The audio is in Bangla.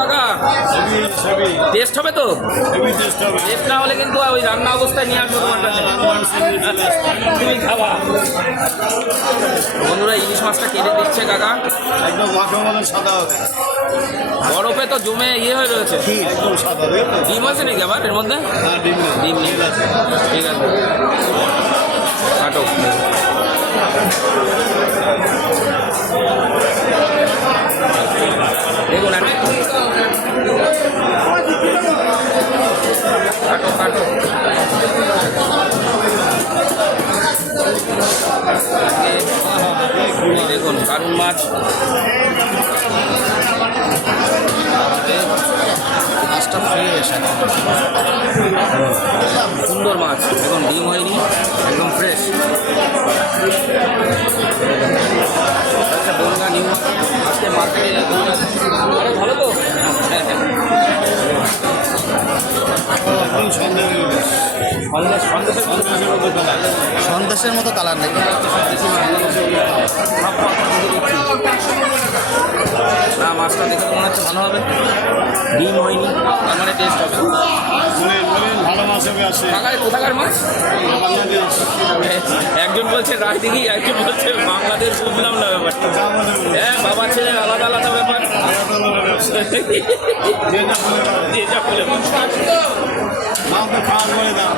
কাকা টেস্ট হবে তো? টেস্ট না হলে কিন্তু ওই রান্না অবস্থায় নিয়ে আসবো তোমার কাছে, তুমি খাবা। বন্ধুরা ইলিশ মাছটা কেটে দিচ্ছে কাকা, একদম মাখো মতো সাদা বরফে তো জমে ইয়ে হয়ে রয়েছে। একদম সাদা ডিম আছে নাকি আবার এর মধ্যে? ডিম নেই, ঠিক আছে কাটো। দেখুন কাটো কাটো, দেখুন কারুন মাছ, মাছটা ফ্রেশ, সুন্দর মাছ, দেখুন ডিম হয়নি, একদম ফ্রেশ। আচ্ছা বনগা নিউ আজকে মার্কেটে আরে ভালো তো, হ্যাঁ হ্যাঁ সন্দেশের মতো কালার নাকি? না মাছটা দেখে তো মনে হচ্ছে ভালো হবে, ডিম হয়নি তার মানে টেস্ট হবে। ভালো মাছ হবে আসে। কাকায় কোথাকার মাছ? বাংলাদেশ। একজন বলছে রাজদিঘি, একজন বলছে বাংলাদেশ, বুঝলাম না ব্যাপারটা। হ্যাঁ বাবা ছেলে আলাদা আলাদা ব্যাপার। যে যা বলে দাও।